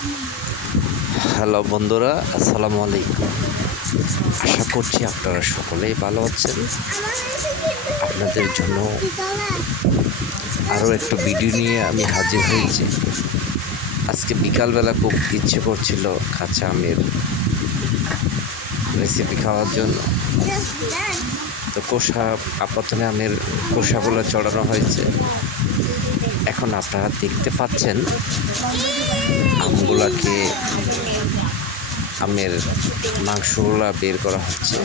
Hello বন্ধুরা, আসসালামু আলাইকুম। আশা করছি আপনারা সকলেই ভালো আছেন। আপনাদের জন্য আরও একটা ভিডিও নিয়ে আমি হাজির হয়েছি। আজকে বিকালবেলা খুব ইচ্ছে করছিল কাঁচা আমের রেসিপি খাওয়ার জন্য। তো প্রথমে আমের খোসাগুলো চড়ানো হয়েছে। এখন আপনারা দেখতে পাচ্ছেন আমগুলাকে, আমের মাংসগুলা বের করা হচ্ছে।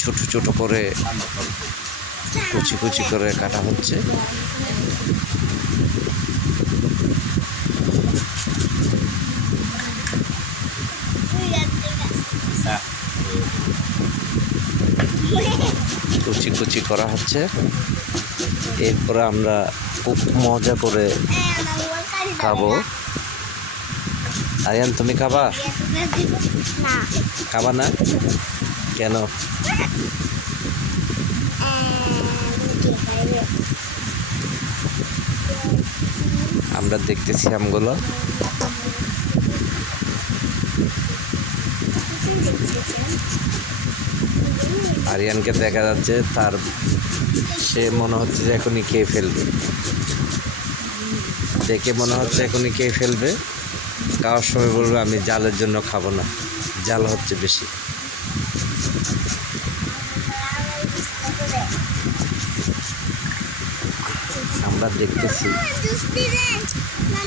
ছোট ছোট করে কুচি কুচি করে কাটা হচ্ছে। কুচি কুচি করা হচ্ছে। এরপরে আমরা খুব মজা করে খাবো। আরিয়ান, তুমি খাবা? খাবা না কেন? আমরা দেখতেছি আমগুলো। আরিয়ানকে দেখা যাচ্ছে সে মনে হচ্ছে যে এখনই খেয়ে ফেলবে। দেখে মনে হচ্ছে এখনই খেয়ে ফেলবে। খাওয়ার সময় বলবে আমি জালের জন্য খাবো না, জাল হচ্ছে বেশি। আমরা দেখতেছি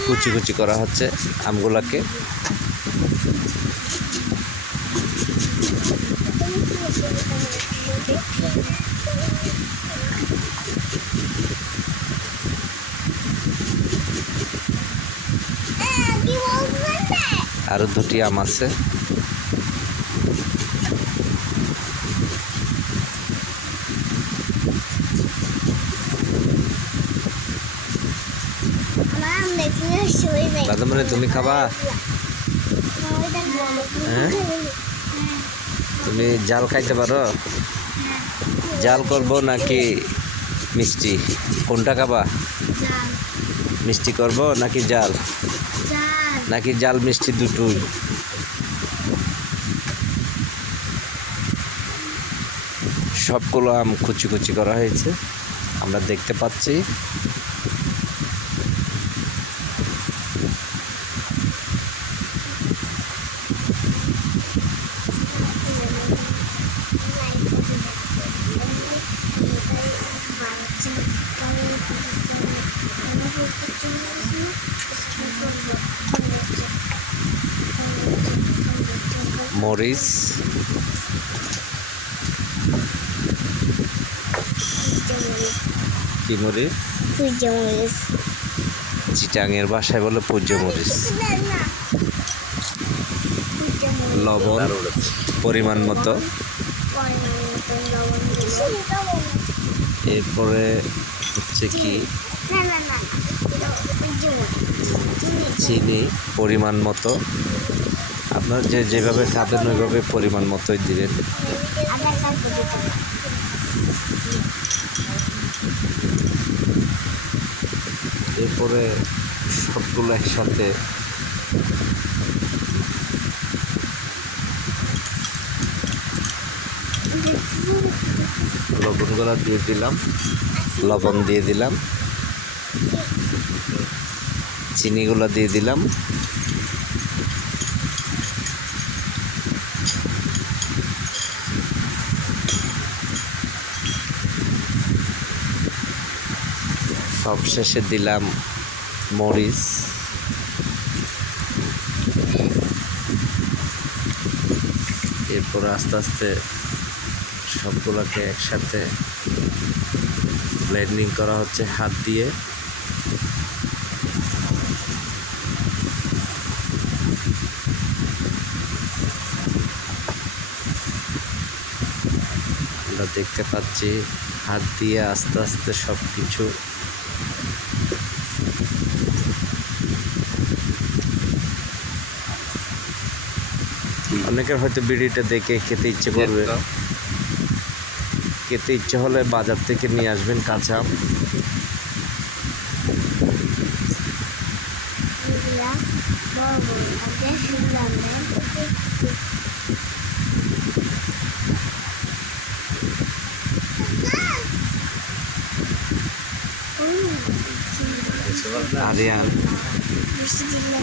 কুচি কুচি করা হচ্ছে আমগুলাকে। আরো দুটি আম আছে। দাদামণি, তুমি খাবা? হ্যাঁ, তুমি জাল খাইতে পারো? জাল করবো নাকি মিষ্টি, কোনটা খাবা? মিষ্টি করবো নাকি জাল? নাকি জাল মিষ্টি দুটোই? সবগুলো আম কুচি কুচি করা হয়েছে, আমরা দেখতে পাচ্ছি। মরিচ, কি মরিচ? চিটাঙের ভাষায় বলে পূজ্য মরিচ। লবণ পরিমাণ মতো। এরপরে হচ্ছে কি চিনি পরিমাণ মতো। আপনার যেভাবে খাবেন ওইভাবে পরিমাণ মতোই দিবেন। এরপরে সবগুলো একসাথে লবণগুলো দিয়ে দিলাম, লবণ দিয়ে দিলাম, চিনিগুলো দিয়ে দিলাম। সব শেষে দিলাম মরিচ। এরপর আস্তে আস্তে সবগুলোকে একসাথে ব্লেন্ডিং করা হচ্ছে হাত দিয়ে। আমরা দেখতে পাচ্ছি হাত দিয়ে আস্তে আস্তে সব কিছু অনেকের হয়তো ভিডিওটা দেখে খেতে ইচ্ছে করবে। খেতে ইচ্ছে হলে বাজার থেকে নিয়ে আসবেন কাঁচা আম। আগে শুনলাম না। আরিয়ান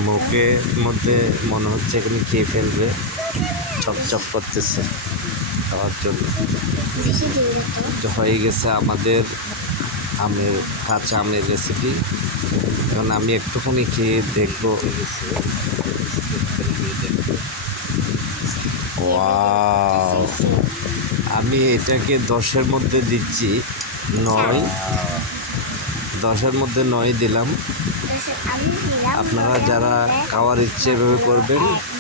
মুখের মধ্যে মনে হচ্ছে এখানে খেয়ে ফেলবে, চপচপ করতেছে খাওয়ার জন্য। হয়ে গেছে আমাদের কাঁচা আমের রেসিপি। এখন আমি একটুখানি খেয়ে দেখবো। ওয়াও, আমি এটাকে 10-এর মধ্যে দিচ্ছি 9। 10-এর মধ্যে 9 দিলাম। আমি দিলাম আপনারা যারা খাওয়ার ইচ্ছে এভাবে করবেন।